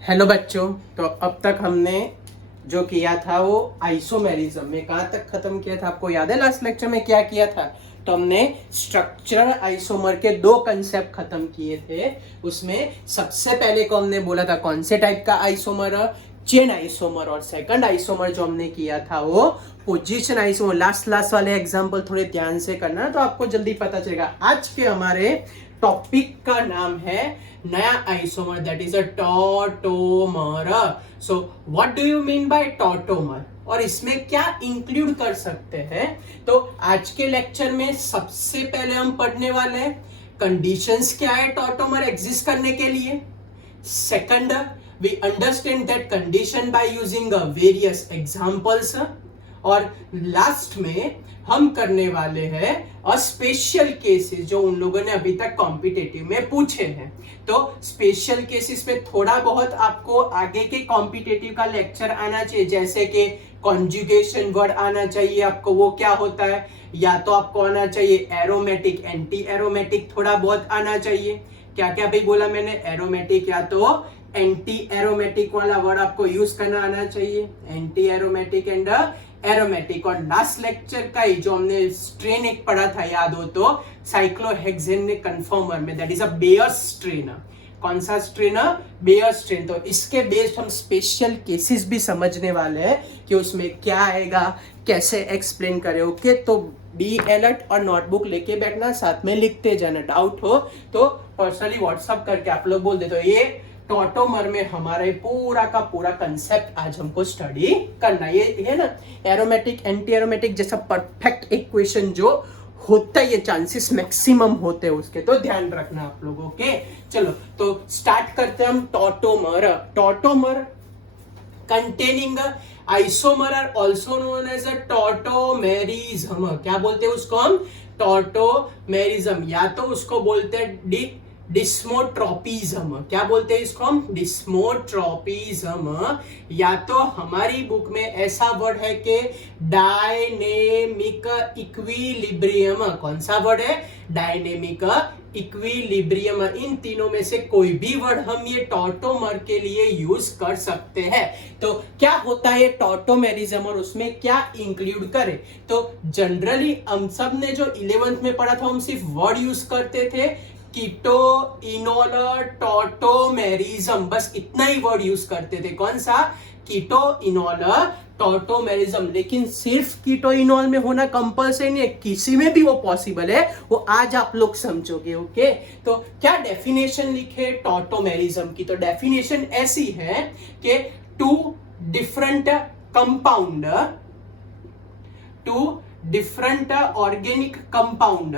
Hello बच्चों। तो अब तक हमने जो किया था वो आइसोमेरिज्म में कहाँ तक खत्म किया था, आपको याद है लास्ट लेक्चर में क्या किया था? तो हमने स्ट्रक्चरल आइसोमर के दो कंसेप्ट खत्म किए थे। उसमें सबसे पहले को हमने बोला था कौन से टाइप का आइसोमर, चेन आइसोमर, और सेकंड आइसोमर जो हमने किया था वो पोजीशन आइसोमर। लास्ट वाले एग्जांपल थोड़े ध्यान से करना तो आपको जल्दी पता चलेगा। आज के हमारे टॉपिक का नाम है नया isomer, that is a tautomer. So what do you mean by tautomer और इसमें क्या इंक्लूड कर सकते हैं? तो आज के लेक्चर में सबसे पहले हम पढ़ने वाले हैं कंडीशंस क्या है टॉटोमर एग्जिस्ट करने के लिए। Second, we understand that condition by using various examples. और लास्ट में हम करने वाले हैं स्पेशल केसेस जो उन लोगों ने अभी तक कॉम्पिटेटिव में पूछे हैं। तो स्पेशल केसेस में थोड़ा बहुत आपको आगे के कॉम्पिटेटिव का लेक्चर आना चाहिए, जैसे कि कॉन्जुगेशन वर्ड आना चाहिए आपको, वो क्या होता है, या तो आपको आना चाहिए एरोमेटिक, एंटी एरोमेटिक थोड़ा बहुत आना चाहिए। क्या क्या भाई बोला मैंने? एरोमेटिक या तो एंटी एरोमेटिक वाला वर्ड आपको यूज करना आना चाहिए, एंटी एरोमेटिक एंड एरोमेटिक। और लास्ट लेक्चर का ही जो हमने स्ट्रेन एक पढ़ा था याद हो तो, साइक्लोहेक्सेन कन्फर्मर में, that is a Baeyer strain. कौन सा स्ट्रेन? Bear strain. तो इसके बेस्ड हम स्पेशल केसेस भी समझने वाले हैं कि उसमें क्या आएगा, कैसे एक्सप्लेन करें। ओके, तो बी अलर्ट और नोटबुक लेके बैठना, साथ में लिखते जाना। डाउट हो तो पर्सनली व्हाट्सअप करके आप लोग बोल दे। तो ये टॉटोमर में हमारे पूरा का पूरा कंसेप्ट आज हमको स्टडी करना ये है ना। एरोमेटिक एंटी एरोमेटिक जैसा परफेक्ट इक्वेशन जो होता है, ये चांसेस मैक्सिमम होते हैं उसके, तो ध्यान रखना आप लोगों के। चलो तो स्टार्ट करते हैं हम tautomer. Tautomer containing isomer are also known as a tautomerism। क्या बोलते हैं उसको हम? टॉटोमेरिज्म, या तो उसको बोलते हैं डिस्मोट्रोपिज्म। क्या बोलते हैं इसको हम? डिस्मोट्रोपिज्म। या तो हमारी बुक में ऐसा वर्ड है कि डायनेमिक इक्विलिब्रियम। कौन सा वर्ड है? Dynamic equilibrium. इन तीनों में से कोई भी वर्ड हम ये टॉटोमर के लिए यूज कर सकते हैं। तो क्या होता है टॉटोमेरिज्म और उसमें क्या इंक्लूड करें? तो जनरली हम सब ने जो 11th में पढ़ा था हम सिर्फ वर्ड यूज करते थे, कीटो इनोल टॉटोमेरिज्म, बस इतना ही वर्ड यूज करते थे। कौन सा? Keto enol tautomerism. लेकिन सिर्फ कीटो इनोल में होना कंपल्सरी नहीं है, किसी में भी वो पॉसिबल है, वो आज आप लोग समझोगे। ओके, तो क्या डेफिनेशन लिखे टॉटोमेरिज्म की? तो डेफिनेशन ऐसी है कि two different compound, two different organic compound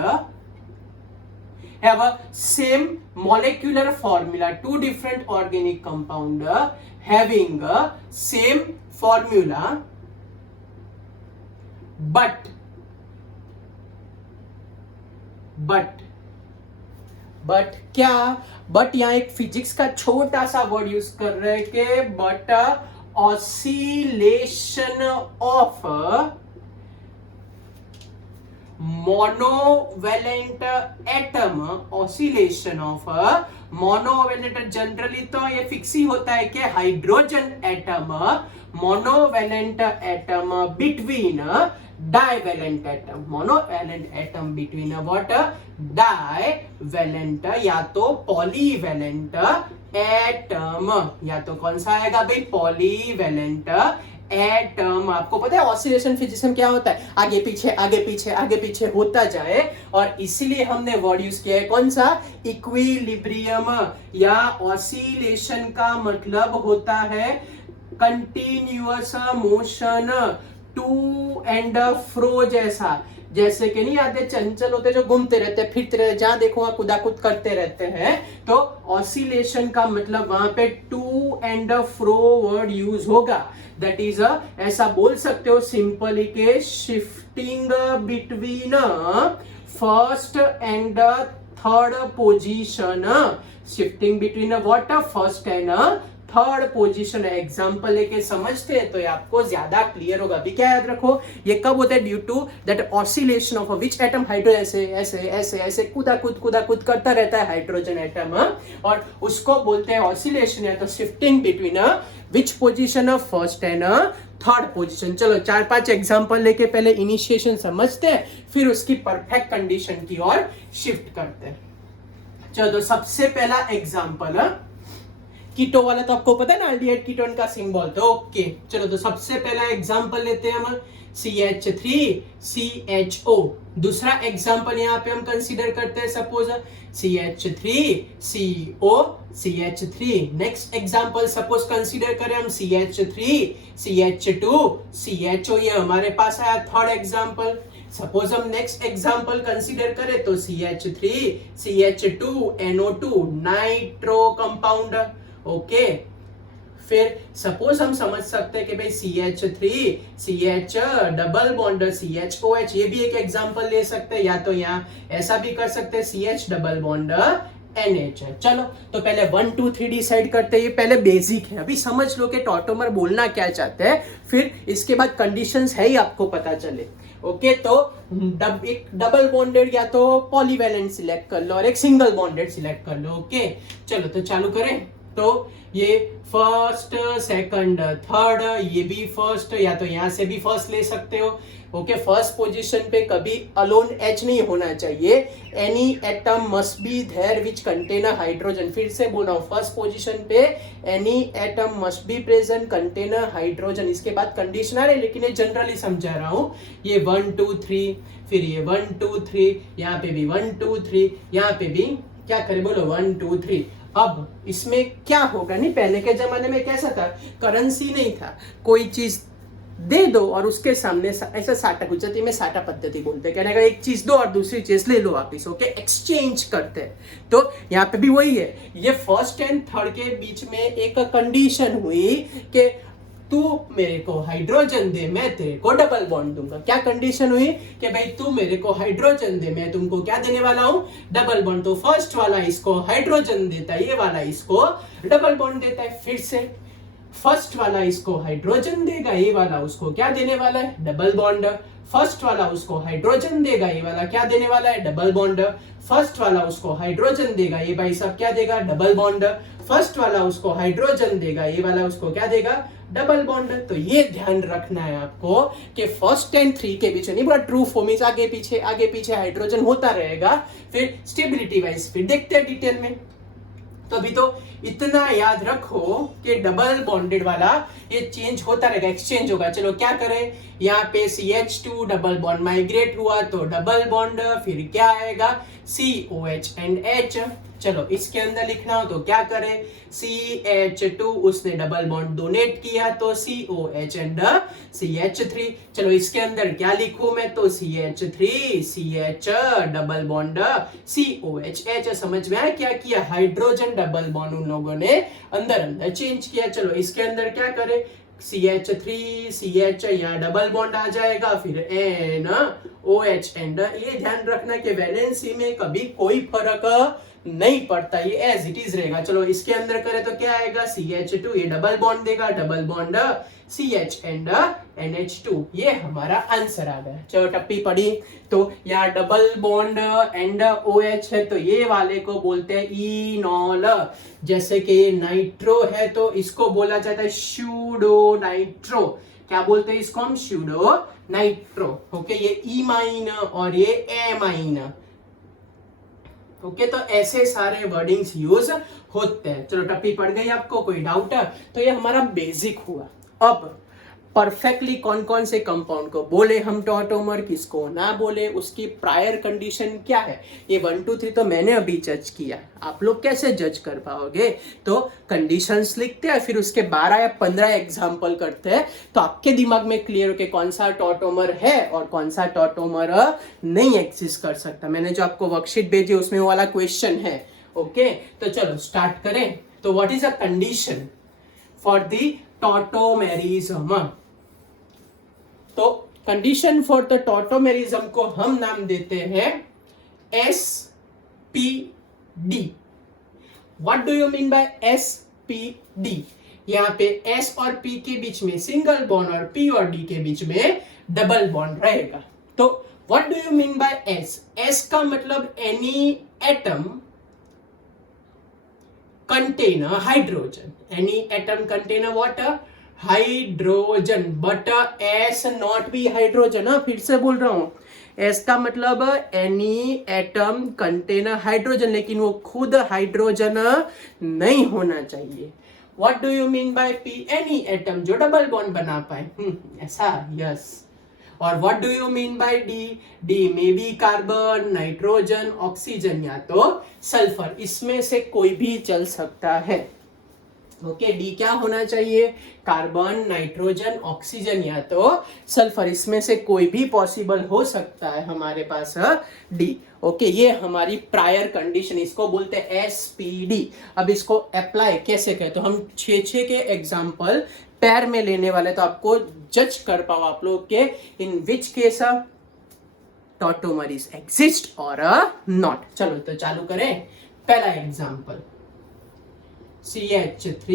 have a same molecular formula, two different organic compound having a same formula but क्या? बट यहाँ एक फिजिक्स का छोटा सा वर्ड यूज कर रहे हैं कि but oscillation of monovalent atom, oscillation of monovalent. Generally तो ये फिक्स ही होता है कि hydrogen atom, monovalent atom between divalent atom, monovalent atom between what? Divalent या तो पॉलीवेलेंट एटम, या तो कौन सा आएगा भाई? Polyvalent atom. आपको पता है ऑसिलेशन फिजिक्स में क्या होता है? आगे पीछे आगे पीछे आगे पीछे होता जाए, और इसीलिए हमने वर्ड यूज किया है कौन सा? इक्विलिब्रियम। या ऑसिलेशन का मतलब होता है continuous motion, to and fro जैसा। जैसे कि नहीं आते चंचल होते जो घूमते रहते फिरते रहते, जहां देखो वहां कुदाकुद करते रहते हैं। तो ऑसिलेशन का मतलब वहां पे to and fro word use होगा। दैट इज ऐसा बोल सकते हो सिंपली के shifting between first and third position, shifting between what? First and third position है। एग्जांपल लेके समझते हैं तो ये आपको ज्यादा क्लियर होगा। अभी क्या याद रखो, ये कब होता है? Due to that oscillation of which atom, hydrogen ऐसे ऐसे ऐसे ऐसे कूदा कूद करता रहता है हाइड्रोजन एटम, और उसको बोलते हैं ऑसिलेशन या तो shifting between which position, first and third position. चलो 4-5 एग्जांपल लेके पहले इनिशिएशन समझते हैं, फिर उसकी परफेक्ट कंडीशन की ओर शिफ्ट करते हैं। चलो तो सबसे पहला एग्जांपल, कीटो वाला तो आपको पता है ना, एल्डिहाइड कीटोन का सिंबल, तो ओके। चलो तो सबसे पहला एग्जांपल लेते हैं हम CH3CHO। दूसरा एग्जांपल यहाँ पे हम कंसीडर करते हैं, suppose CH3CO CH3। Next example suppose consider करें हम CH3CH2 CHO। ये हमारे पास आया थर्ड एग्जांपल। सपोज हम नेक्स्ट एग्जांपल कंसीडर करें तो CH3CH2NO2 नाइट्रो कंपाउंड, ओके। फिर सपोज हम समझ सकते हैं कि भाई CH3CH डबल बॉन्ड CHOH, ये भी एक एग्जांपल ले सकते हैं, या तो यहाँ ऐसा भी कर सकते हैं CH डबल बॉन्ड NH है। चलो तो पहले 1 2 3 डिसाइड करते हैं। ये पहले बेसिक है, अभी समझ लो कि टॉटोमर बोलना क्या चाहते हैं, फिर इसके बाद कंडीशंस है ही आपको पता चले, ओके। तो एक डबल बॉन्डेड या तो पॉलीवैलेंट सिलेक्ट कर लो और एक सिंगल बॉन्डेड सिलेक्ट कर लो, ओके। चलो तो चालू करें। तो ये फर्स्ट सेकंड थर्ड, ये भी फर्स्ट, या तो यहां से भी फर्स्ट ले सकते हो, ओके। फर्स्ट पोजीशन पे कभी अलोन H नहीं होना चाहिए, any atom must be there which contain a hydrogen. फिर से बोल रहा हूं, फर्स्ट पोजीशन पे any atom must be present contain a hydrogen. इसके बाद कंडीशन आ रही, लेकिन ये जनरली समझा रहा हूं। ये 1 2 3, फिर ये 1 2 3, यहाँ पे भी 1 2 3, यहाँ पे भी क्या करें, बोलो 1 2 3। अब इसमें क्या होगा, नहीं पहले के जमाने में कैसा था, करेंसी नहीं था, कोई चीज दे दो और उसके सामने ऐसा साटा, गुजराती में साटा पद्धति बोलते हैं, कहने का एक चीज दो और दूसरी चीज ले लो वापिस, ओके, एक्सचेंज करते हैं। तो यहाँ पे भी वही है, ये फर्स्ट एंड थर्ड के बीच में एक कंडीशन हुई कि तू मेरे को हाइड्रोजन दे, मैं तेरे को डबल बॉन्ड दूंगा। क्या कंडीशन हुई कि भाई तू मेरे को हाइड्रोजन दे, मैं तुमको क्या देने वाला हूं, डबल बॉन्ड। तो फर्स्ट वाला इसको हाइड्रोजन देता है, ये वाला इसको डबल बॉन्ड देता है। फिर से फर्स्ट वाला इसको हाइड्रोजन देगा, ये वाला उसको क्या देने वाला है, डबल बॉन्ड। फर्स्ट वाला उसको हाइड्रोजन देगा, ये वाला क्या देने वाला है, डबल बॉन्ड। फर्स्ट वाला उसको हाइड्रोजन देगा, ये भाई सब क्या देगा, डबल बॉन्ड। फर्स्ट वाला उसको हाइड्रोजन देगा, ये वाला उसको क्या देगा, डबल बॉन्ड। तो ये ध्यान रखना है आपको कि फर्स्ट एंड 3 के बीच नहीं, पूरा ट्रू फॉर्म इज आगे पीछे हाइड्रोजन होता रहेगा। फिर स्टेबिलिटी वाइज फिर देखते हैं डिटेल में। तो अभी तो इतना याद रखो कि डबल बॉन्डेड वाला ये चेंज होता रहेगा, एक्सचेंज होगा। चलो क्या करें, यहाँ पे CH2 डबल बॉन्ड माइग्रेट हुआ तो डबल बॉन्ड, फिर क्या आएगा COH एंड H। चलो इसके अंदर लिखना हो तो क्या करें, CH2 उसने डबल बॉन्ड डोनेट किया तो COH एंड CH3। चलो इसके अंदर क्या लिखूं मैं, तो CH3 CH double bond COH H। समझ में आया क्या किया, हाइड्रोजन डबल बॉन्ड उन लोगों ने अंदर चेंज किया। चलो इसके अंदर क्या करें, CH3 CH यहाँ डबल बॉन्ड आ जाएगा, फिर NOH एंड ये ध्यान रखना कि वैलेंसी में कभी कोई फर्क नहीं पड़ता, ये एज इट इज रहेगा। चलो इसके अंदर करें तो क्या आएगा, CH2 ये डबल बॉन्ड देगा, double bond CH and NH2, ये हमारा आंसर आ गया। चलो टप्पी पड़ी तो यहाँ डबल बॉन्ड एंड OH है तो ये वाले को बोलते हैं इनॉल। जैसे कि ये नाइट्रो है तो इसको बोला जाता है स्यूडो नाइट्रो। क्या बोलते हैं इसको हम, स्यूडो नाइट्रो, ओके। ये इमाइन और ये एमाइन, ओके। तो ऐसे सारे वर्डिंग्स यूज होते हैं। चलो टप्पी पड़ गई आपको, कोई डाउट है? तो ये हमारा बेसिक हुआ। अब परफेक्टली कौन कौन से कंपाउंड को बोले हम टॉटोमर, किसको ना बोले, उसकी प्रायर कंडीशन क्या है, ये 1 2 3 तो मैंने अभी जज किया। आप लोग कैसे जज कर पाओगे, तो कंडीशंस लिखते हैं, फिर उसके 12 या 15 एग्जाम्पल करते हैं, तो आपके दिमाग में क्लियर हो कि कौन सा टॉटोमर है और कौन सा टॉटोमर नहीं एग्जिस्ट कर सकता। मैंने जो आपको वर्कशीट भेजी उसमें वो वाला क्वेश्चन है, ओके। तो चलो स्टार्ट करें। तो what is a condition for the tautomerism? तो कंडीशन फॉर द टॉटोमेरिज्म को हम नाम देते हैं SPD। What do you mean by SPD? यहाँ पे S और P के बीच में सिंगल बॉन्ड और P और D के बीच में डबल बॉन्ड रहेगा। तो what do you mean by S? S का मतलब any atom contain a hydrogen. Any atom contain a water? Hydrogen, but S not be hydrogen. फिर से बोल रहा हूं, एस का मतलब एनी एटम कंटेन हाइड्रोजन, लेकिन वो खुद हाइड्रोजन नहीं होना चाहिए। What do you mean by P? Any atom जो डबल बॉन्ड बना पाए, ऐसा, यस। और what do you mean by D? D में बी कार्बन, नाइट्रोजन, ऑक्सीजन या तो सल्फर, इसमें से कोई भी चल सकता है। ओके, डी क्या होना चाहिए? कार्बन, नाइट्रोजन, ऑक्सीजन या तो सल्फर, इसमें से कोई भी पॉसिबल हो सकता है हमारे पास डी। ओके, ये हमारी प्रायर कंडीशन, इसको बोलते हैं एसपीडी। अब इसको अप्लाई कैसे करें? तो हम 6 के एग्जाम्पल पैर में लेने वाले, तो आपको जज कर पाओ आप लोग के इन विच केस टॉटोमरीज एग्जिस्ट और नॉट। चलो तो चालू करें। पहला example CH3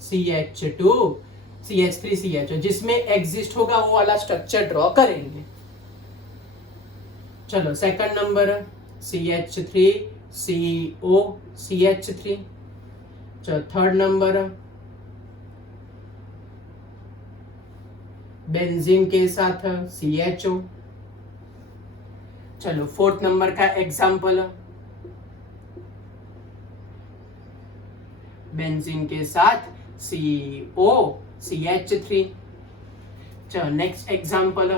CH2 CH3 CH, जिसमें एग्जिस्ट होगा वो वाला स्ट्रक्चर ड्रॉ करेंगे। चलो second number CH3 CO CH3। चलो थर्ड नंबर बेंजीन के साथ CHO। चलो फोर्थ नंबर का एग्जाम्पल बेंजीन के साथ CO CH3। चलो नेक्स्ट एग्जाम्पल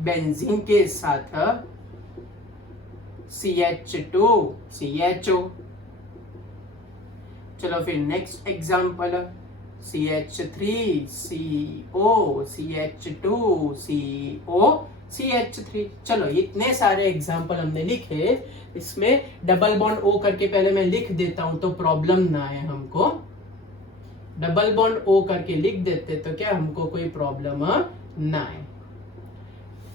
बेंजीन के साथ CH2 CHO। चलो फिर next example CH3 CO CH2 CO CH3। चलो इतने सारे एग्जाम्पल हमने लिखे, इसमें डबल बॉन्ड O करके पहले मैं लिख देता हूं तो प्रॉब्लम ना आए हमको। डबल बॉन्ड O करके लिख देते तो क्या हमको कोई प्रॉब्लम ना आए।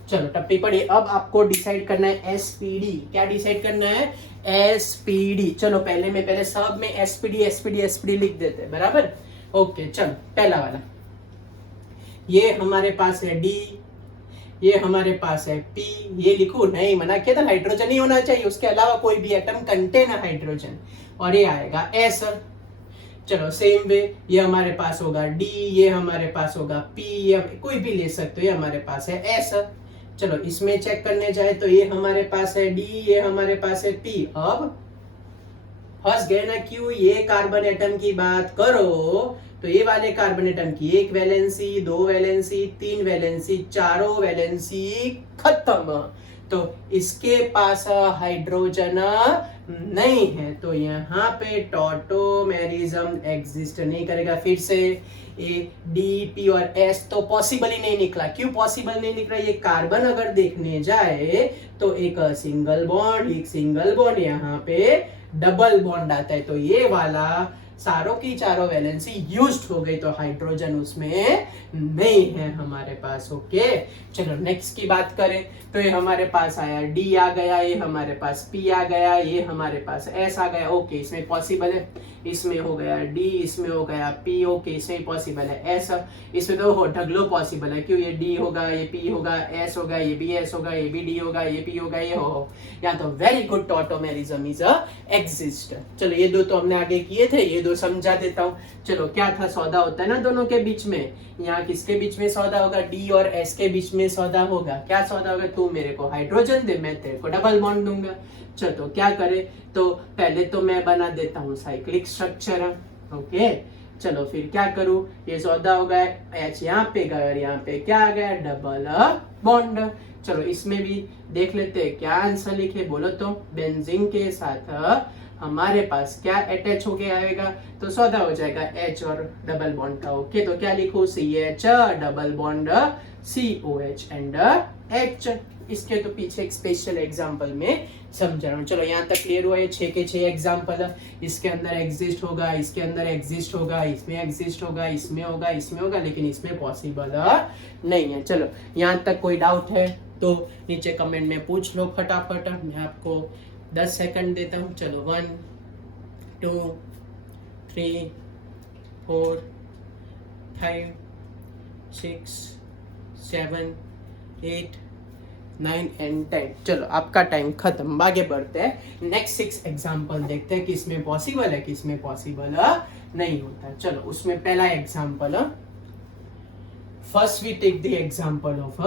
चलो टप्पी पड़ी। अब आपको डिसाइड करना है एसपीडी। क्या डिसाइड करना है? एसपीडी। चलो पहले सब में एसपीडी एसपीडी एसपीडी लिख देते हैं, बराबर। ओके, चलो पहला वाला, ये हमारे पास है डी, ये हमारे पास है पी। ये लिखो नहीं, मना किया था हाइड्रोजन ही होना चाहिए, उसके अलावा कोई भी एटम कंटेन हाइड्रोजन। और ये आएगा एस। चलो सेम वे ये हमारे पास होगा डी, ये हमारे पास होगा पी, ये कोई भी ले सकते हो, ये हमारे पास है एस। चलो इसमें चेक करने जाए तो ये हमारे पास है डी, ये हमारे पास है पी। अब फंस गए ना, क्यों? ये कार्बन एटम की बात करो तो ये वाले कार्बन एटम की 1 वैलेंसी, 2 वैलेंसी, 3 वैलेंसी, चारों वैलेंसी खत्म। तो इसके पास हाइड्रोजन नहीं है, तो यहाँ पे टॉटोमेरिज्म एग्जिस्ट नहीं करेगा। फिर से ए डी पी और एस तो पॉसिबल ही नहीं निकला। क्यों पॉसिबल नहीं निकला? ये कार्बन अगर देखने जाए तो एक सिंगल बॉन्ड यहाँ पे डबल बॉन्ड आता है, तो ये वाला सारों की चारों वैलेंसी यूज्ड हो गई, तो हाइड्रोजन उसमें नहीं है हमारे पास। ओके, चलो नेक्स्ट की बात करें तो ये हमारे पास आया डी आ गया, ये हमारे पास पी आ गया, ये हमारे पास एस आ गया। ओके, इसमें पॉसिबल है, इसमें हो गया डी, इसमें हो गया पी। ओके, इसमें पॉसिबल है एस, इसमें तो ढगलो पॉसिबल है। क्यों? ये डी होगा, ये पी होगा, एस होगा, ये भी एस होगा, ये भी डी होगा, ये पी होगा, ये हो। या तो very good, tautomerism is exist. चलो ये दो तो हमने आगे किए थे, ये दो समझा देता हूँ। चलो क्या था, सौदा होता है ना दोनों के बीच में। यहाँ किसके बीच में सौदा होगा? डी और एस के बीच में सौदा होगा। क्या सौदा होगा? तू मेरे को हाइड्रोजन दे, मैं तेरे को डबल बॉन्ड दूंगा। चलो तो क्या करे, तो पहले तो मैं बना देता हूँ साइक्लिक स्ट्रक्चर। ओके, चलो फिर क्या करूँ, ये सौदा होगा एच यहाँ पे गया और यहाँ पे क्या आ गया? Double bond. चलो इसमें भी देख लेते हैं क्या आंसर लिखे, बोलो तो। बेंजीन के साथ हमारे पास क्या अटैच होके आएगा? तो सौदा हो जाएगा H और डबल बॉन्ड का। ओके, तो क्या लिखूं? CH double bond COH and H। इसके तो पीछे एक स्पेशल एग्जांपल में समझा रहा हूँ। चलो यहाँ तक क्लियर हुआ? ये 6 के 6 एग्जांपल, इसके अंदर एग्जिस्ट होगा, इसके अंदर एग्जिस्ट होगा, इसमें एग्जिस्ट होगा, इसमें होगा, इसमें होगा, लेकिन इसमें पॉसिबल नहीं है। चलो यहाँ तक कोई डाउट है तो नीचे कमेंट में पूछ लो फटाफट, मैं आपको 10 सेकंड देता हूँ। चलो 1 2 3 4 5 6 7 8 9 एंड 10। चलो आपका टाइम खत्म, आगे बढ़ते हैं। नेक्स्ट 6 एग्जाम्पल देखते हैं किसमें पॉसिबल है, किसमें पॉसिबल नहीं होता। चलो उसमें पहला example, first we take the example of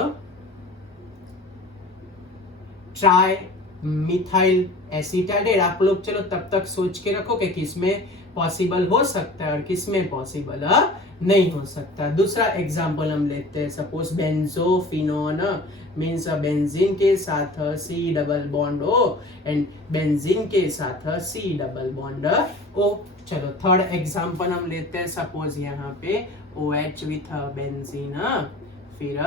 trimethyl acetyl. आप लोग चलो तब तक सोच के रखो कि किसमें पॉसिबल हो सकता है और किसमें पॉसिबल नहीं हो सकता। दूसरा एग्जाम्पल हम लेते हैं, सपोज बेंजोफिनोन मीन्स बेंजीन के साथ C double bond O and benzene के साथ सी डबल बॉन्ड ओ। चलो थर्ड एग्जाम्पल हम लेते हैं, सपोज यहाँ पे OH विथ बेंजीन फिर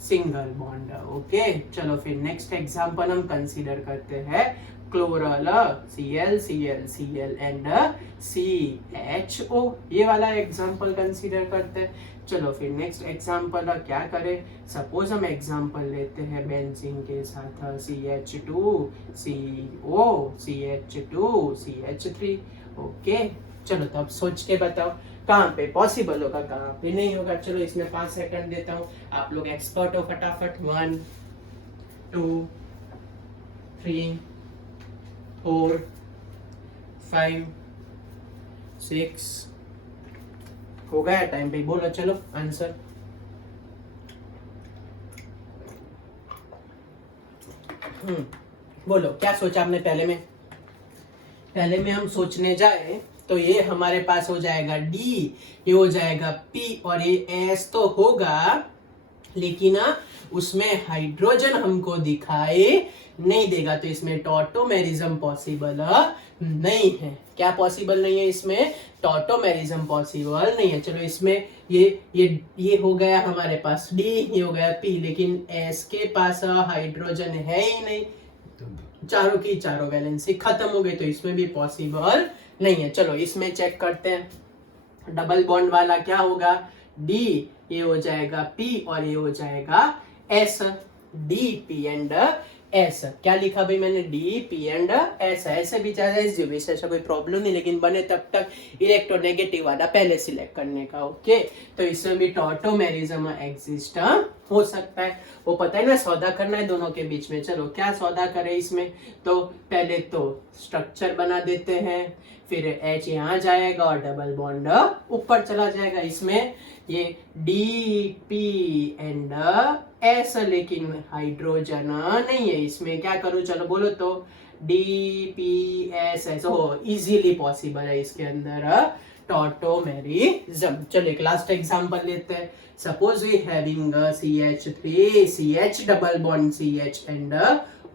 सिंगल बॉन्ड। ओके चलो फिर नेक्स्ट एग्जाम्पल हम कंसीडर करते हैं chloral Cl Cl Cl and CHO। ये वाला एग्जाम्पल कंसीडर करते हैं। चलो फिर नेक्स्ट एग्जाम्पल क्या करें, सपोज हम एग्जाम्पल लेते हैं बेंजीन के साथ CH2 CO CH2 CH3। Okay चलो तो अब सोच के बताओ कहाँ पे पॉसिबल होगा, कहाँ पे नहीं होगा। चलो इसमें 5 सेकंड देता हूँ, आप लोग एक्सपर्ट हो, फटाफट। 1 2 3 4 5 6 हो गया टाइम पे, बोलो चलो आंसर। बोलो क्या सोचा आपने पहले में हम सोचने जाए तो ये हमारे पास हो जाएगा डी, ये हो जाएगा पी और ये एस तो होगा, लेकिन उसमें हाइड्रोजन हमको दिखाई नहीं देगा, तो इसमें टॉटोमेरिज्म पॉसिबल नहीं है। क्या पॉसिबल नहीं है इसमें? टॉटोमेरिज्म पॉसिबल नहीं है। चलो इसमें ये हो गया हमारे पास डी, ये हो गया पी, लेकिन एस के पास हाइड्रोजन है ही नहीं, चारों की चारों वैलेंसी खत्म हो गई, तो इसमें भी पॉसिबल नहीं है। चलो इसमें चेक करते हैं, डबल बॉन्ड वाला क्या होगा, डी, ये हो जाएगा पी और ये हो जाएगा S, D P and S. क्या लिखा भाई मैंने, डी पी एंड एस। ऐसे भी चाहे ऐसा कोई प्रॉब्लम नहीं, लेकिन बने तब तक इलेक्ट्रोनेगेटिव वाला पहले सिलेक्ट करने का। ओके तो इसमें भी टॉटोमेरिज्म एग्जिस्ट हो सकता है। वो पता है ना, सौदा करना है दोनों के बीच में। चलो क्या सौदा करें इसमें, तो पहले तो स्ट्रक्चर बना देते हैं, फिर H यहाँ जाएगा और डबल बॉन्ड ऊपर चला जाएगा। इसमें ये डी पी एंड एस, लेकिन हाइड्रोजन नहीं है इसमें। क्या करूं, चलो बोलो तो, डी पी एस एस हो, इजीली पॉसिबल है इसके अंदर टॉटोमेरिज्म। चलो एक लास्ट एग्जांपल लेते हैं, suppose we having CH3 CH double bond CH and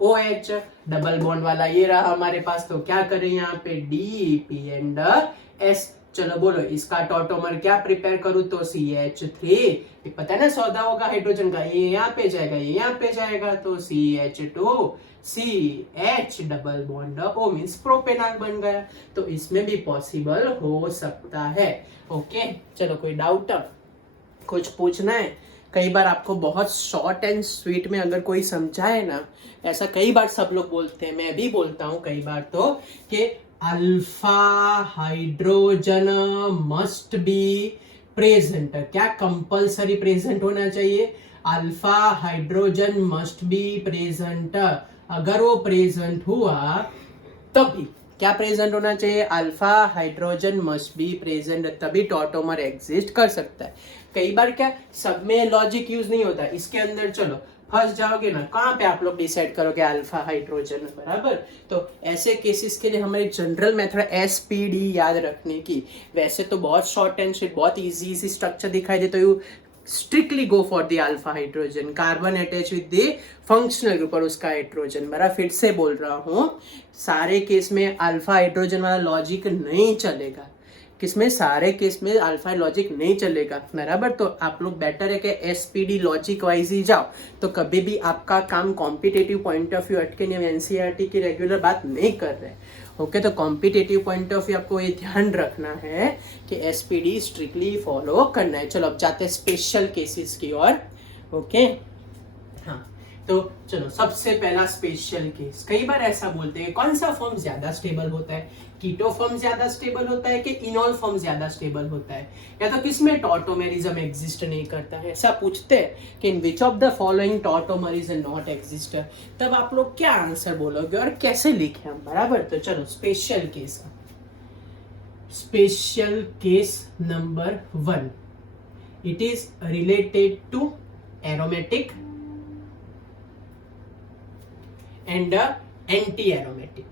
OH, double bond वाला ये रहा हमारे पास। तो क्या करें यहाँ पे, डी पी एंड एस। चलो बोलो इसका टॉटोमर क्या प्रिपेयर करूं, तो CH3, पता है ना सौदा होगा हाइड्रोजन का, ये यहाँ पे जाएगा, ये यहाँ पे जाएगा, तो CH2 CH double bond O means propanol बन गया। तो इसमें भी पॉसिबल हो सकता है। ओके चलो कोई डाउट, कुछ पूछना है? कई बार आपको बहुत शॉर्ट एंड स्वीट में अगर कोई समझाए ना, ऐसा कई बार सब लोग बोलते हैं, मैं भी बोलता हूँ कई बार तो, कि alpha hydrogen must be present. क्या कंपल्सरी प्रेजेंट होना चाहिए? Alpha hydrogen must be present. अगर वो प्रेजेंट हुआ तभी क्या प्रेजेंट होना चाहिए, alpha hydrogen must be present, तभी टॉटोमर एग्जिस्ट कर सकता है। कई बार क्या सब में लॉजिक यूज नहीं होता, इसके अंदर चलो फंस जाओगे ना, कहाँ पे आप लोग डिसाइड करोगे अल्फा हाइड्रोजन, बराबर। तो ऐसे केसेस के लिए हमारी जनरल मेथड SPD याद रखने की। वैसे तो बहुत शॉर्ट एंड स्वीट, बहुत इजी स्ट्रक्चर दिखाई दे, तो you strictly go for the alpha hydrogen, carbon attach with the functional group और उसका हाइड्रोजन। बराबर फिर से बोल रहा हूँ, सारे केस में अल्फा हाइड्रोजन वाला लॉजिक नहीं चलेगा, किसमें, सारे केस में अल्फा लॉजिक नहीं चलेगा, बराबर। तो आप लोग बेटर है कि SPD लॉजिक वाइज ही जाओ, तो कभी भी आपका काम कॉम्पिटेटिव पॉइंट ऑफ व्यू अटके नहीं। NCERT की रेगुलर बात नहीं कर रहे, ओके। तो कॉम्पिटेटिव पॉइंट ऑफ व्यू आपको ये ध्यान रखना है कि SPD स्ट्रिक्टली फॉलो करना है। चलो अब जाते हैं स्पेशल केसेस की ओर, ओके। हाँ तो चलो सबसे पहला स्पेशल केस, कई बार ऐसा बोलते हैं कौन सा फॉर्म ज्यादा स्टेबल होता है, कीटो फॉर्म ज्यादा स्टेबल होता है कि इनॉल फॉर्म ज्यादा स्टेबल होता है, या तो किसमें टॉटोमेरिज्म एग्जिस्ट नहीं करता है, ऐसा पूछते हैं कि in which of the following tautomerism not exist, तब आप लोग क्या आंसर बोलोगे और कैसे लिखे हम, बराबर। तो चलो special case, special case number 1, it is related to aromatic and antiaromatic,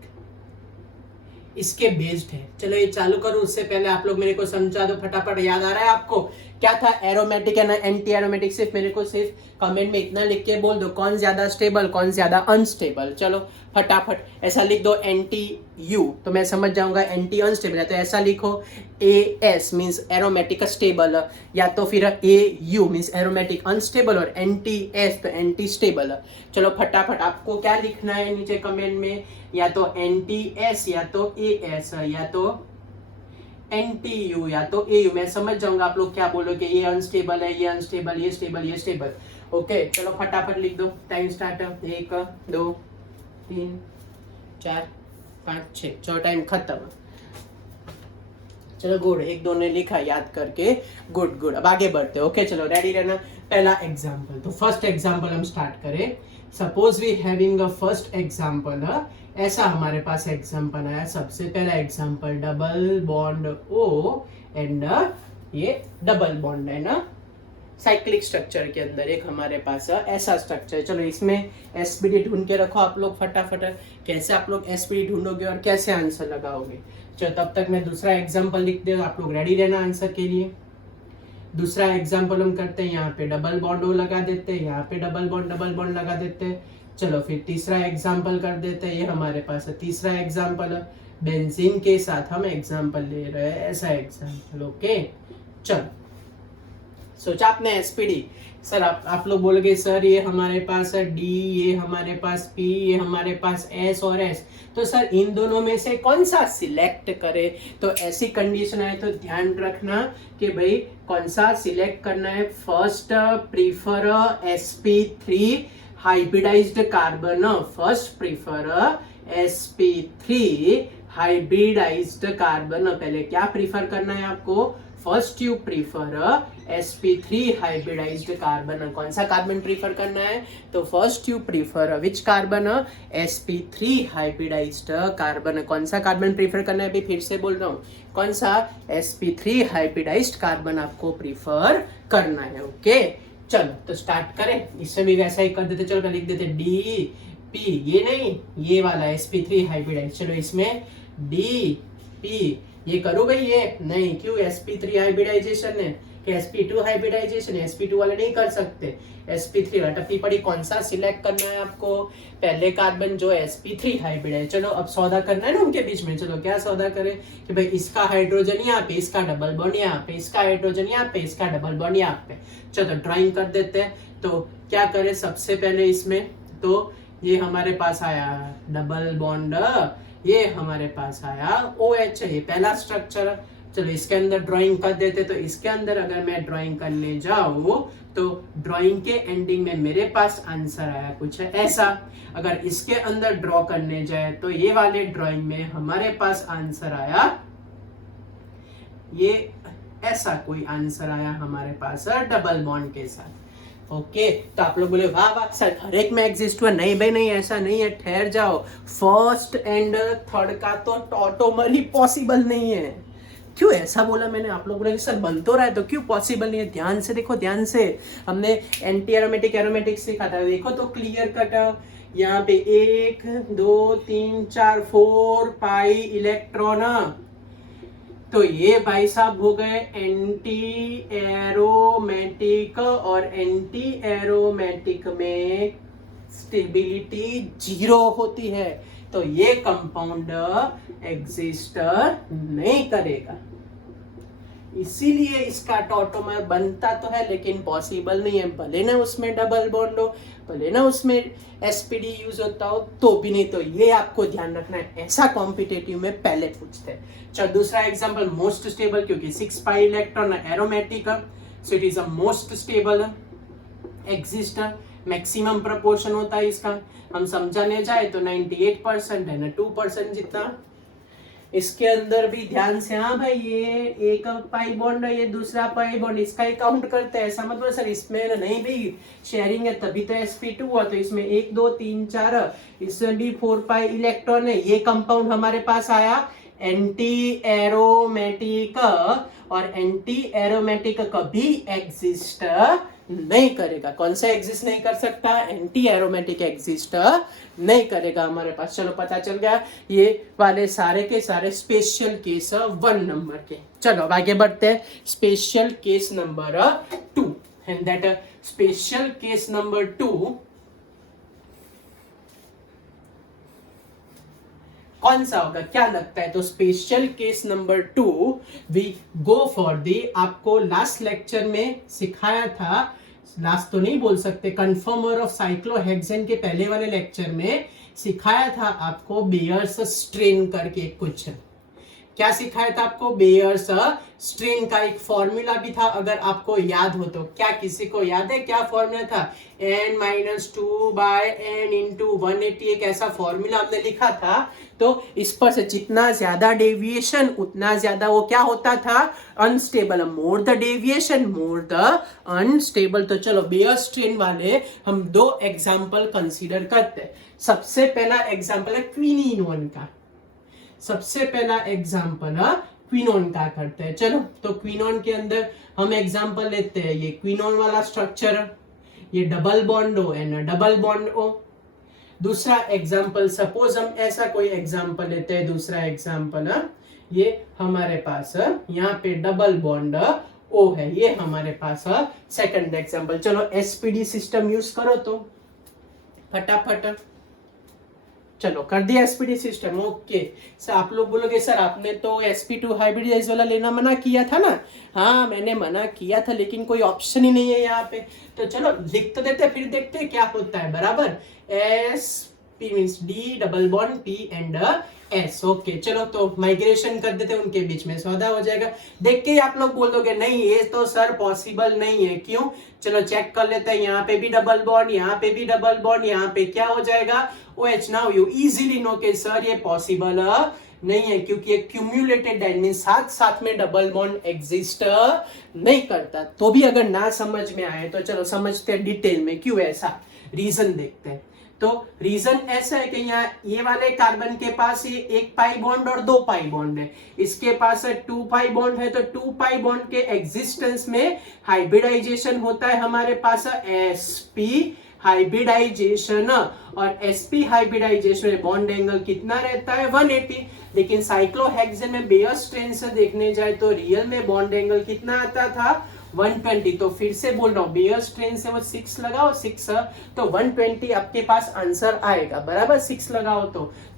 इसके बेस्ड है। चलो ये चालू करूं उससे पहले आप लोग मेरे को समझा दो फटाफट, याद आ रहा है आपको क्या था एरोमेटिक एंड एंटी एरोमेटिक, सिर्फ मेरे को सिर्फ कमेंट में इतना लिख के बोल दो कौन ज्यादा स्टेबल कौन ज्यादा अनस्टेबल। चलो फटाफट ऐसा लिख दो एंटी यू, तो मैं समझ जाऊंगा एंटी अनस्टेबल है, तो ऐसा लिखो A S means aromatic stable, या तो फिर ए यू मीन्स एरोमेटिक अनस्टेबल, और एंटी एस तो एंटी स्टेबल। चलो फटाफट आपको क्या लिखना है नीचे कमेंट में, या तो एंटी एस या तो ए एस या तो एंटी यू या तो ए यू, मैं समझ जाऊंगा आप लोग क्या बोलोगे, ये अनस्टेबल है, ये अनस्टेबल, ये स्टेबल, ये स्टेबल। ओके चलो फटाफट लिख दो, टाइम स्टार्ट, 1 2 3 4 5 6, चलो टाइम खत्म। चलो गुड, 1 2 ने लिखा याद करके, गुड गुड। अब आगे बढ़ते, ओके चलो रेडी रहना। पहला एग्जाम्पल, तो फर्स्ट एग्जाम्पल हम स्टार्ट करें। Suppose we having a first example, ऐसा हमारे पास एग्जाम्पल आया, सबसे पहला example double bond O and ये डबल बॉन्ड है ना, साइक्लिक स्ट्रक्चर के अंदर एक हमारे पास ऐसा स्ट्रक्चर है। चलो इसमें एसपीडी ढूंढ के रखो आप लोग फटाफट, कैसे आप लोग एसपीडी ढूंढोगे और कैसे आंसर लगाओगे। चलो तब तक मैं दूसरा एग्जाम्पल लिख दे, आप लोग रेडी रहना आंसर के लिए। दूसरा एग्जाम्पल हम करते हैं, यहाँ पे डबल बॉन्ड ओ लगा देते हैं, यहाँ पे डबल बॉन्ड लगा देते हैं। चलो फिर तीसरा एग्जाम्पल कर देते हैं, ये हमारे पास है तीसरा एग्जाम्पल, बेंजीन के साथ हम एग्जाम्पल ले रहे हैं, ऐसा एग्जाम्पल। ओके चलो सोचा आपने एसपीडी, सर आप लोग बोलोगे सर ये हमारे पास है डी, ये हमारे पास पी, ये हमारे पास एस और एस, तो सर इन दोनों में से कौन सा सिलेक्ट करे। तो ऐसी कंडीशन है तो ध्यान रखना कि भाई कौन सा सिलेक्ट करना है। First prefer sp3 hybridised carbon, first prefer sp3 hybridised carbon, पहले क्या प्रीफर करना है आपको, first you prefer sp3 hybridised carbon, कौन सा कार्बन प्रीफर करना है, तो first you prefer which carbon, sp3 hybridised carbon, कौन सा कार्बन प्रीफर करना है, अभी फिर से बोल रहा हूँ कौन सा sp3 हाइब्रिडाइज्ड कार्बन आपको प्रीफर करना है। ओके चलो तो स्टार्ट करें, इससे भी वैसा ही कर देते, चलो लिख देते डी पी, ये नहीं ये वाला sp3 हाइब्रिडाइज, चलो इसमें डी पी ये करो भाई, ये नहीं क्यों sp3 हाइब्रिडाइजेशन है कि sp2 हाइब्रिडाइजेशन है, sp2 वाले नहीं कर सकते, sp3 रटती पड़ी, कौन सा सिलेक्ट करना है आपको, पहले कार्बन जो sp3 हाइब्रिडाइज। चलो अब सौदा करना है ना उनके बीच में, चलो क्या सौदा करें कि भाई इसका हाइड्रोजन यहाँ पे, इसका डबल बॉन्ड यहाँ पे, इसका हाइड्रोजन यहाँ पे, इसका डबल बॉन्ड यहाँ पे। चलो ड्राइंग कर देते हैं, तो क्या करें सबसे पहले इसमें, तो ये हमारे पास आया डबल बॉन्ड, ये हमारे पास आया OH, ये पहला स्ट्रक्चर। चलो इसके अंदर ड्राइंग कर देते, तो इसके अंदर अगर मैं ड्राइंग करने जाऊं तो ड्राइंग के एंडिंग में मेरे पास आंसर आया कुछ ऐसा। अगर इसके अंदर ड्रॉ करने जाए तो ये वाले ड्राइंग में हमारे पास आंसर आया ये ऐसा कोई आंसर आया हमारे पास डबल बॉन्ड के साथ। ओके तो आप लोग बोले वाह वाह सर हर एक में एग्जिस्ट हुआ, नहीं भाई नहीं ऐसा नहीं है, ठहर जाओ, फर्स्ट एंड थर्ड का तो टॉटोमर ही पॉसिबल नहीं है। क्यों ऐसा बोला मैंने, आप लोग बोले सर बन तो रहा है तो क्यों पॉसिबल नहीं है, ध्यान से देखो, ध्यान से, हमने एंटी एरोमेटिक एरोमेटिक सीखा था, देखो तो क्लियर कट, यहाँ पे 1 2 3 4 4 पाई इलेक्ट्रॉन, तो ये भाई साहब हो गए एंटी एरोमेटिक, और एंटी एरोमेटिक में स्टेबिलिटी 0 होती है, तो ये कंपाउंड एग्जिस्ट नहीं करेगा, इसीलिए इसका टॉटोमर बनता तो है लेकिन पॉसिबल नहीं है, भले ना उसमें डबल बॉन्ड हो, भले ना उसमें एसपीडी यूज होता हो, तो भी नहीं। तो ये आपको ध्यान रखना है, ऐसा कॉम्पिटेटिव में पहले पूछते हैं। चलो दूसरा एग्जांपल मोस्ट स्टेबल, क्योंकि 6 pi electron aromatic, so it is a most stable exist. Maximum proportion होता है इसका, हम समझाने जाए तो 98% है ना, 2% जितना। इसके अंदर भी ध्यान से, हाँ भाई ये एक पाई बॉन्ड है, ये दूसरा पाई बॉन्ड, इसका ही काउंट करते हैं, ऐसा मतलब सर इसमें नहीं भी शेयरिंग है तभी तो sp2 हुआ, तो इसमें 1 2 3 4, इसमें भी 4 पाई इलेक्ट्रॉन है। ये कंपाउंड हमारे पास आया एंटी एरोमेटिक, और एंटी एरोमेटिक कभी एग्जिस्ट नहीं करेगा। कौन सा एग्जिस्ट नहीं कर सकता? एंटी एरोमेटिक एग्जिस्ट नहीं करेगा हमारे पास। चलो पता चल गया ये वाले सारे के सारे स्पेशल केस 1 नंबर के। चलो अब आगे बढ़ते हैं special case number 2, and that special case number 2 कौन सा होगा, क्या लगता है? तो special case number 2 we go for the, आपको लास्ट लेक्चर में सिखाया था, लास्ट तो नहीं बोल सकते, कन्फर्मर ऑफ साइक्लोहेक्सेन के पहले वाले लेक्चर में सिखाया था आपको बेयर्स स्ट्रेन करके कुछ। क्या सिखाया था आपको? बेयर्स स्ट्रेन का एक फॉर्मूला भी था, अगर आपको याद हो तो। क्या किसी को याद है क्या फॉर्मूला था? n-2/n × 180, एक ऐसा फॉर्मूला हमने लिखा था। तो इस पर से जितना ज्यादा डेविएशन उतना ज्यादा वो क्या होता था? Unstable. More the deviation more the unstable. तो चलो बेयर स्ट्रेन वाले हम 2 एग्जाम्पल कंसीडर करते हैं। सबसे पहला एग्जाम्पल है क्विनोन का। सबसे पहला एग्जाम्पल क्विनोन का करते हैं। चलो तो क्विनोन के अंदर हम एग्जाम्पल लेते हैं, ये क्विनोन वाला स्ट्रक्चर, ये double bond O and double bond O। दूसरा एग्जाम्पल, सपोज हम ऐसा कोई एग्जाम्पल लेते हैं, दूसरा एग्जाम्पल ये हमारे पास यहाँ पे डबल बॉन्ड O है, ये हमारे पास सेकंड एग्जाम्पल। चलो एसपीडी सिस्टम यूज करो तो फटाफट। चलो कर दिया एसपीडी सिस्टम, ओके। सर आप लोग बोलोगे सर आपने तो sp2 हाइब्रिडाइज वाला लेना मना किया था ना। हाँ मैंने मना किया था, लेकिन कोई ऑप्शन ही नहीं है यहाँ पे। तो चलो लिख तो देते, फिर देखते हैं क्या होता है। बराबर, sp means d double bond p and s। Okay चलो तो माइग्रेशन कर देते हैं उनके बीच में, सौदा हो जाएगा। देख के ही आप लोग बोल दोगे नहीं ये तो सर पॉसिबल नहीं है। क्यों? चलो चेक कर लेते हैं। यहाँ पे भी डबल बॉन्ड, यहाँ पे भी डबल बॉन्ड, यहाँ पे क्या हो जाएगा? OH। Now you easily know के सर ये पॉसिबल नहीं है, क्योंकि एक क्यूम्युलेटेड डायनेमिक साथ साथ में डबल बॉन्ड एग्जिस्ट नहीं करता। तो भी अगर ना समझ में आए तो चलो समझते हैं डिटेल में क्यों ऐसा, रीजन देखते हैं। तो रीजन ऐसा है कि यहाँ ये वाले कार्बन के पास ये 1 पाई बॉन्ड और 2 पाई बॉन्ड है, इसके पास 2 पाई बॉन्ड है। तो 2 पाई बॉन्ड के एग्जिस्टेंस में हाइब्रिडाइजेशन होता है हमारे पास sp हाइब्रिडाइजेशन, और sp हाइब्रिडाइजेशन में बॉन्ड एंगल कितना रहता है? 180। लेकिन साइक्लोहेक्सेन में बेयर स्ट्रेन से देखने जाए तो रियल में बॉन्ड एंगल कितना आता था? 120। तो फिर से बोल रहा हूँ बेयर स्ट्रेन से वो 6 लगाओ, 6 तो 120 आपके पास आंसर आएगा। बराबर, 6 लगाओ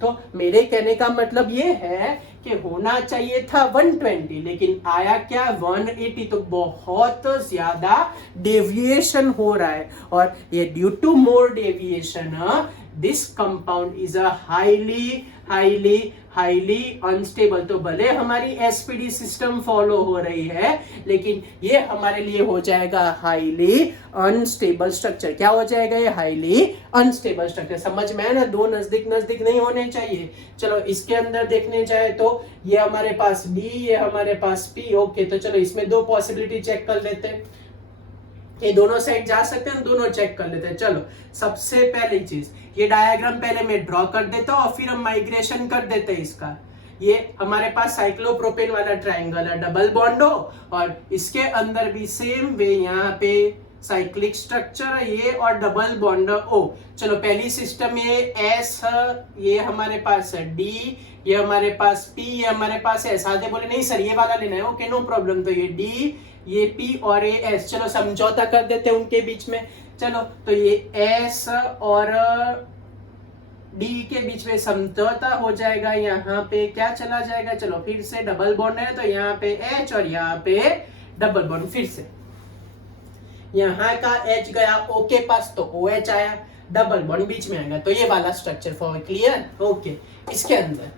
तो मेरे कहने का मतलब ये है कि होना चाहिए था 120, लेकिन आया क्या? 180। तो बहुत ज्यादा डेविएशन हो रहा है, और ये due to more deviation this compound is a highly unstable. तो भले हमारी एसपीडी सिस्टम फॉलो हो रही है, लेकिन ये हमारे लिए हो जाएगा हाईली अनस्टेबल स्ट्रक्चर। क्या हो जाएगा? ये हाईली अनस्टेबल स्ट्रक्चर। समझ में आया ना? 2 नजदीक नजदीक नहीं होने चाहिए। चलो इसके अंदर देखने जाए तो ये हमारे पास D, ये हमारे पास P। ओके तो चलो इसमें 2 पॉसिबिलिटी चेक कर लेते हैं। ये दोनों साइड जा सकते हैं, दोनों चेक कर लेते हैं। चलो सबसे पहली चीज, ये डायग्राम पहले मैं ड्रॉ कर देता हूँ और फिर हम माइग्रेशन कर देते हैं इसका। ये हमारे पास साइक्लोप्रोपेन वाला ट्राइंगल है, डबल बॉन्ड हो, और इसके अंदर भी सेम वे यहाँ पे साइक्लिक स्ट्रक्चर है ये, और डबल बॉन्ड O। चलो पहली सिस्टम ये S है, ये हमारे पास है D, ये हमारे पास P, ये हमारे पास S। आधे बोले नहीं सर ये वाला लेना है, ओके नो प्रॉब्लम। तो ये D, ये P और ये S। चलो समझौता कर देते हैं उनके बीच में। चलो तो ये S और D के बीच में समझौता हो जाएगा। यहाँ पे क्या चला जाएगा? चलो फिर से डबल बॉन्ड है तो यहाँ पे H और यहाँ पे डबल बॉन्ड। फिर से यहाँ का H गया O के पास तो OH आया, डबल बॉन्ड बीच में आएगा। तो ये वाला स्ट्रक्चर फॉर क्लियर। ओके इसके अंदर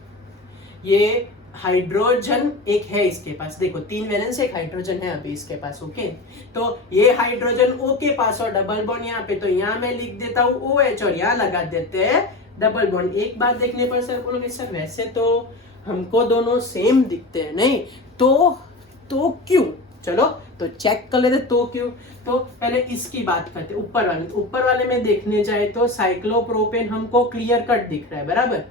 ये हाइड्रोजन एक है इसके पास, देखो 3 वैलेंस एक हाइड्रोजन है अभी इसके पास, ओके। तो ये हाइड्रोजन O के पास और डबल बॉन्ड यहाँ पे, तो यहाँ मैं लिख देता हूँ OH और यहाँ लगा देते हैं डबल बॉन्ड। एक बात देखने पर सर बोलोगे सर वैसे तो हमको दोनों सेम दिखते हैं, नहीं तो क्यों, चलो तो चेक कर लेते तो क्यों। तो पहले इसकी बात करते, ऊपर वाले में देखने जाए तो साइक्लोप्रोपेन हमको क्लियर कट दिख रहा है, बराबर।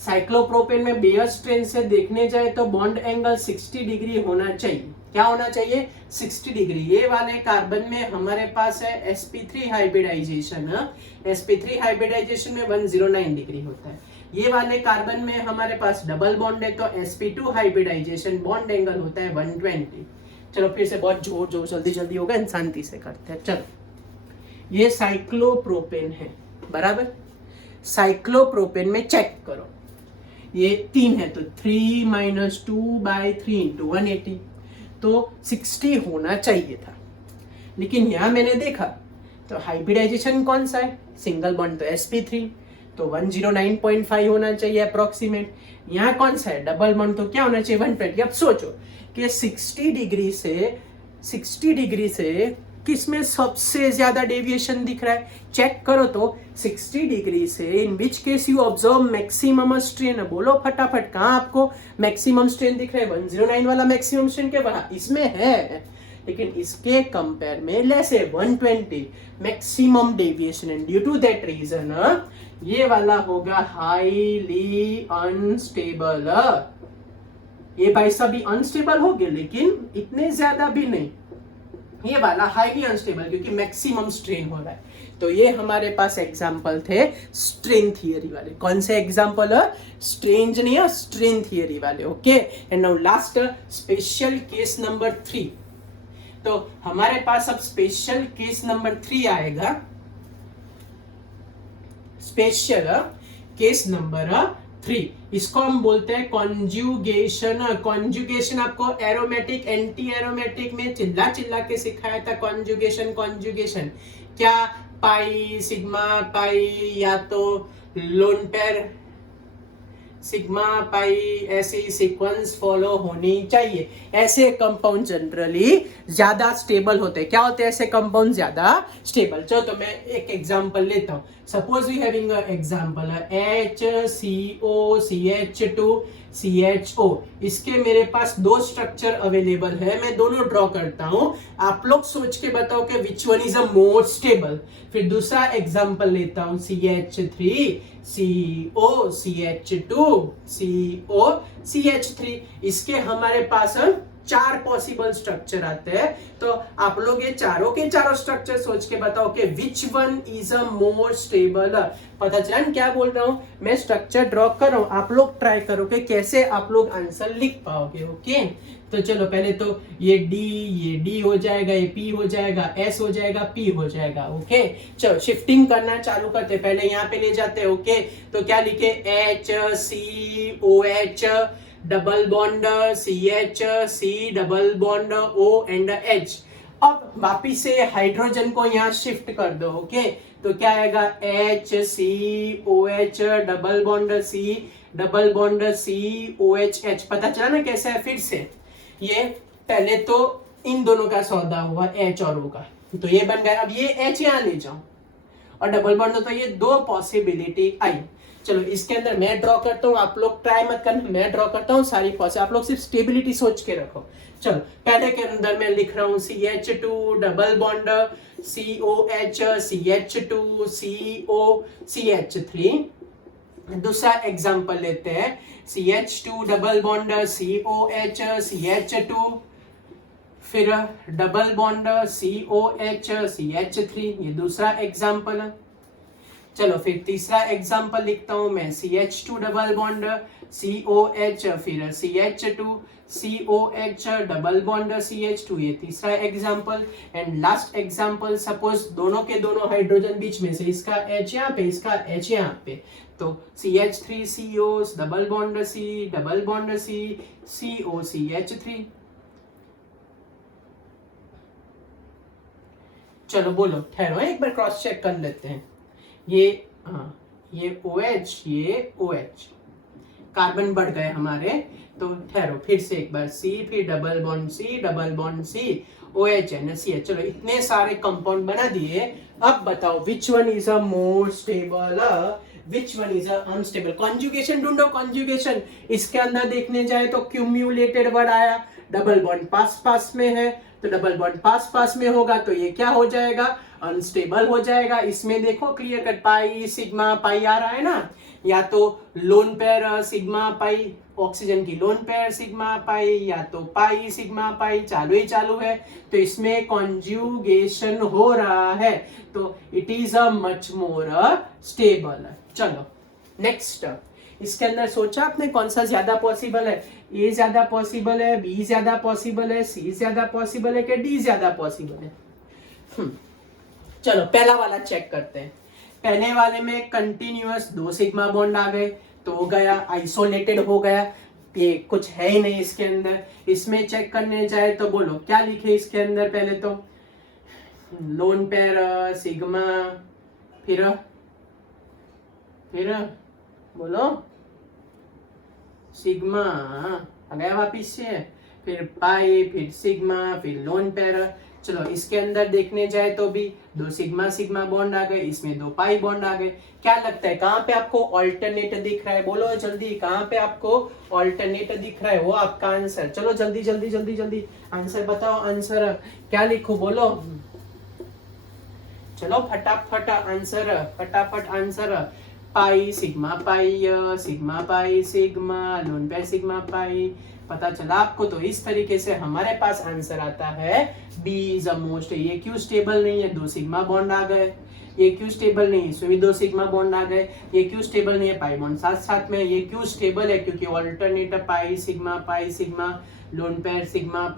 साइक्लोप्रोपेन में बेयर स्ट्रेन से देखने जाए तो बॉन्ड एंगल 60 डिग्री होना चाहिए। क्या होना चाहिए? 60 डिग्री। ये वाले कार्बन में हमारे पास है sp3 हाइब्रिडाइजेशन। sp3 हाइब्रिडाइजेशन में 109 डिग्री होता है। ये वाले कार्बन में हमारे पास डबल बॉन्ड है तो sp2 हाइब्रिडाइजेशन बॉन्ड एंगल होता है 120। चलो फिर से बहुत जोर जल्दी होगा, शांति से करते हैं। चलो ये साइक्लोप्रोपेन है, बराबर। साइक्लोप्रोपेन में चेक करो, ये 3 है तो 3 माइनस 2/3 इंटू 180, तो 60 होना चाहिए था। लेकिन यहां मैंने देखा तो हाइब्रिडाइजेशन कौन सा है? सिंगल बॉन्ड तो sp3, तो 109.5 होना चाहिए अप्रोक्सीमेट। यहाँ कौन सा है? डबल बॉन्ड, तो क्या होना चाहिए? 120। अब सोचो कि 60 डिग्री से किसमें सबसे ज्यादा डेविएशन दिख रहा है? चेक करो तो 60 डिग्री से in which case you observe maximum strain. बोलो फटाफट, कहाँ आपको मैक्सिमम स्ट्रेन दिख रहा है? 109 वाला मैक्सिमम स्ट्रेन के वहां इसमें है, लेकिन इसके कंपेयर में लेस है 120 maximum deviation, and due to that reason ये वाला होगा हाईली अनस्टेबल। ये भाई सभी अनस्टेबल हो गए लेकिन इतने ज्यादा भी नहीं, ये वाला हाईली अनस्टेबल क्योंकि मैक्सिमम स्ट्रेन हो रहा है। तो ये हमारे पास एग्जांपल थे स्ट्रेन थियरी वाले। कौन से एग्जांपल है? स्ट्रेंज नहीं है, स्ट्रेन थियरी वाले, okay. And now last special case number 3। तो हमारे पास अब स्पेशल केस नंबर 3 आएगा। स्पेशल केस नंबर 3, इसको हम बोलते हैं कॉन्जुगेशन। कॉन्जुगेशन आपको एरोमेटिक एंटी एरोमेटिक में चिल्ला के सिखाया था। कॉन्जुगेशन क्या? पाई सिग्मा पाई या तो लोन पेयर सिग्मा पाई ऐसी सीक्वेंस फॉलो होनी चाहिए। ऐसे कंपाउंड जनरली ज्यादा स्टेबल होते हैं। क्या होते हैं ऐसे कंपाउंड? ज्यादा स्टेबल। चलो तो मैं एक एग्जांपल लेता हूं। Suppose we having example HCOCH2 CHO। इसके मेरे पास 2 स्ट्रक्चर अवेलेबल है, मैं दोनों ड्रॉ करता हूं। आप लोग सोच के बताओ कि which one is a more stable. फिर दूसरा एग्जांपल लेता हूं CH3 CO CH2 CO CH3। इसके हमारे पास 4 पॉसिबल स्ट्रक्चर आते हैं। तो आप लोग ये चारों के चारों स्ट्रक्चर सोच के बताओ कि which one is a more stable. पता चला क्या बोल रहा हूं? मैं स्ट्रक्चर ड्रॉ कर रहा हूं, आप लोग ट्राई करो कि कैसे आप लोग आंसर लिख पाओगे, ओके। तो चलो पहले तो ये D हो जाएगा, ये P हो जाएगा, S हो जाएगा, P हो जाएगा, ओके। चलो शिफ्टिंग करना चालू करते, पहले यहाँ पे ले जाते हैं, ओके। तो क्या लिखे? HCOH double bond CH C double bond O and H। अब वापिस से हाइड्रोजन को यहाँ शिफ्ट कर दो, ओके। तो क्या आएगा? HCOH double bond C double bond COH। पता चला ना कैसे है? फिर से ये पहले तो इन दोनों का सौदा हुआ H और O का, तो ये बन गया। अब ये H यहाँ ले जाओ और डबल बॉन्ड, तो ये 2 पॉसिबिलिटी आई। चलो इसके अंदर मैं ड्रॉ करता हूँ, आप लोग ट्राई मत करना, मैं ड्रॉ करता हूँ सारी पॉसिबल, आप लोग सिर्फ स्टेबिलिटी सोच के रखो। चलो पहले के अंदर मैं लिख रहा हूँ CH2 double bond COH CH2 CO CH3। दूसरा एग्जांपल लेते हैं CH2 double bond COH CH2, फिर डबल बॉन्ड COH CH3, ये दूसरा एग्जांपल है। चलो फिर तीसरा एग्जांपल लिखता हूं मैं CH2 डबल बॉन्ड COH, फिर CH2 COH double bond CH2, ये तीसरा example. And last example, suppose दोनों के दोनों हाइड्रोजन बीच में से, इसका H यहाँ पे, इसका H यहाँ पे, तो CH3 CO double bond C double bond C CO CH3। चलो बोलो, ठहरो एक बार क्रॉस चेक कर लेते हैं। ये OH ये OH कार्बन बढ़ गए हमारे, तो ठहरो फिर से एक बार, C फिर double bond C, OH NaCH। चलो इतने सारे कंपाउंड बना दिए। अब बताओ which one is a more stable, which one is a unstable. Conjugation ढूंढो, कॉन्जुगेशन। इसके अंदर देखने जाए तो क्यूम्यूलेटेड वर्ड आया, डबल बॉन्ड पास पास में है, तो डबल बॉन्ड पास पास में होगा तो ये क्या हो जाएगा, अनस्टेबल हो जाएगा। इसमें देखो clear cut, pi sigma pi आ रहा है ना, या तो lone pair sigma pi, oxygen की लोन पेयर सिग्मा पाई, या तो पाई सिग्मा पाई, चालू ही चालू है, तो इसमें कॉन्जुगेशन हो रहा है, तो it is a much more stable. चलो नेक्स्ट, इसके अंदर सोचा आपने कौन सा ज्यादा पॉसिबल है, ए ज्यादा पॉसिबल है, बी ज्यादा पॉसिबल है, सी ज्यादा पॉसिबल है कि डी ज्यादा पॉसिबल है। चलो पहला वाला चेक करते हैं। पहले वाले में कंटिन्यूअस 2 सिग्मा बॉन्ड आ गए तो हो गया, आइसोलेटेड हो गया, ये कुछ है ही नहीं इसके अंदर। इसमें चेक करने जाए तो बोलो क्या लिखे इसके अंदर, पहले तो लोन पेयर सिग्मा, फिर बोलो सिग्मा आ गया वापिस से, फिर पाई, फिर सिग्मा, फिर लोन पेयर। चलो इसके अंदर देखने जाए तो भी 2 सिग्मा सिग्मा बॉन्ड आ गए, इसमें 2 पाई बॉन्ड आ गए। क्या लगता है कहाँ पे आपको ऑल्टरनेट दिख रहा है, बोलो जल्दी, कहाँ पे आपको ऑल्टरनेट दिख रहा है, वो आपका आंसर। चलो जल्दी जल्दी जल्दी जल्दी आंसर बताओ, आंसर क्या लिखो बोलो, चलो फटाफट आंसर, फटाफट आंसर। पाई sigma pi sigma, loan pair sigma पाई। पता चला आपको, तो इस तरीके से हमारे पास आंसर आता है बी इज द मोस्ट। ये क्यों स्टेबल नहीं है, 2 सिग्मा बॉन्ड आ गए, ये क्यों स्टेबल नहीं है, इसमें भी 2 सिग्मा बॉन्ड आ गए, ये क्यों स्टेबल नहीं है, पाई बॉन्ड साथ साथ में, ये क्यों स्टेबल है, क्योंकि alternate pi sigma, loan pair sigma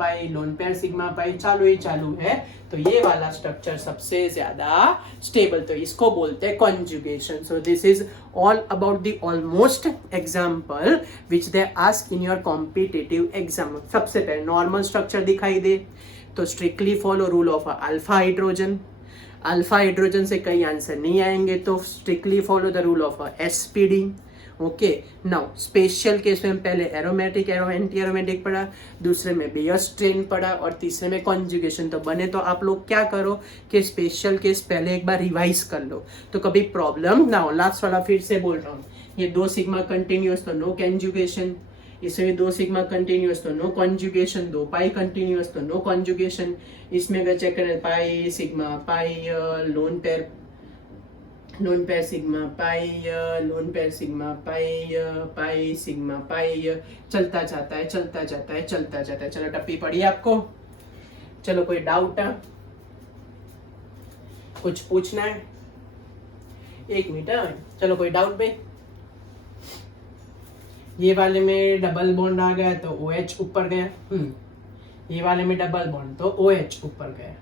पाई, चालू ही चालू है, तो ये वाला स्ट्रक्चर सबसे ज्यादा स्टेबल, तो इसको बोलते हैं conjugation. So this is all about the almost example which they ask in your competitive exam. सबसे पहले नॉर्मल स्ट्रक्चर दिखाई दे तो strictly follow rule of alpha hydrogen, alpha hydrogen से कई आंसर नहीं आएंगे तो strictly follow the rule of SPD. Okay, now special case में पहले एरोमेटिक एंटी एरोमेटिक पढ़ा, दूसरे में बेयर स्ट्रेन पढ़ा, और तीसरे में कॉन्जुगेशन। तो बने तो आप लोग क्या करो कि स्पेशल केस पहले एक बार रिवाइज कर लो तो कभी प्रॉब्लम ना हो। लास्ट वाला फिर से बोल रहा हूँ, ये 2 सिग्मा कंटिन्यूअस तो नो कॉन्जुगेशन, इसमें 2 सिग्मा कंटिन्यूअस तो नो कॉन्जुगेशन, 2 पाई कंटिन्यूअस तो नो कॉन्जुगेशन। इसमें अगर चेक करें पाई सिग्मा पाई, लोन पेयर सिग्मा पाई, लोन पेयर सिग्मा पाई सिग्मा पाई, चलता जाता है। चलो टप्पी पड़ी आपको, चलो कोई डाउट है, कुछ पूछना है, 1 मिनट, चलो कोई डाउट भाई। ये वाले में डबल बॉन्ड आ गया तो OH ऊपर गया, ये वाले में डबल बॉन्ड तो OH ऊपर गया।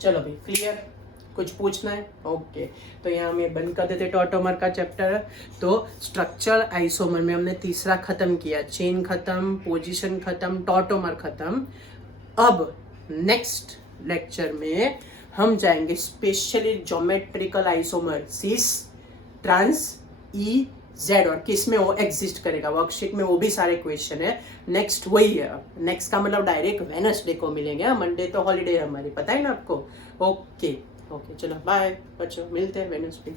चलो भाई क्लियर, कुछ पूछना है? ओके, तो यहाँ में बंद कर देते टॉटोमर का चैप्टर। तो स्ट्रक्चर आइसोमर में हमने तीसरा खत्म किया, चेन खत्म, पोजीशन खत्म, टॉटोमर खत्म। अब नेक्स्ट लेक्चर में हम जाएंगे स्पेशली ज्योमेट्रिकल आइसोमर, सिस, ट्रांस, ई, जेड, और किस में वो एग्जिस्ट करेगा, वर्कशीट में वो भी सारे क्वेश्चन है। नेक्स्ट वही है, नेक्स्ट का मतलब डायरेक्ट वेडनेसडे को मिलेंगे, मंडे तो हॉलीडे है हमारी, पता है ना आपको। ओके चलो बाय बच्चों, मिलते हैं वेडनेसडे।